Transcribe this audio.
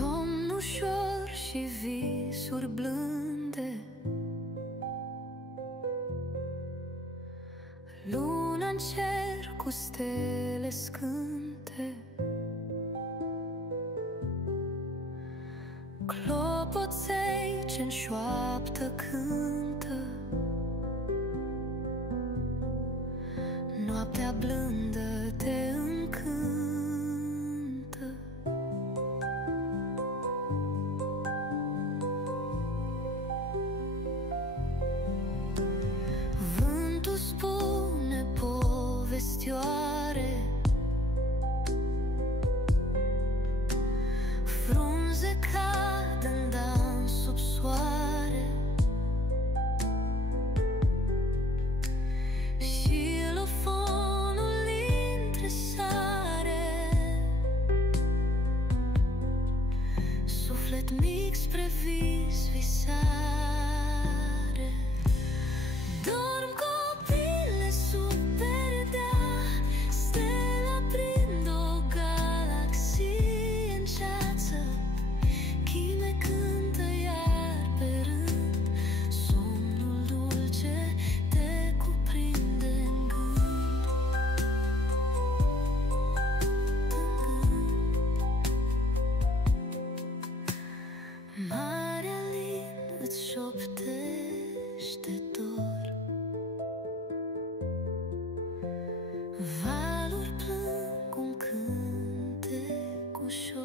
Somn ușor și visuri blânde, luna în cer cu stele scânte, clopoței ce-n șoaptă cântă. Noaptea blândă te încântă. Vântul spune povestioare, frunze cad în dans sub soare, xilofonul intre sare, suflet mic spre vis visare. Dorm copile sub perdea, stele aprind o galaxie în ceață, chime cântă iar pe rând, somnul dulce te cuprinde în gând. Marea lin îți șoptește dor, valuri plâng un cântec ușor.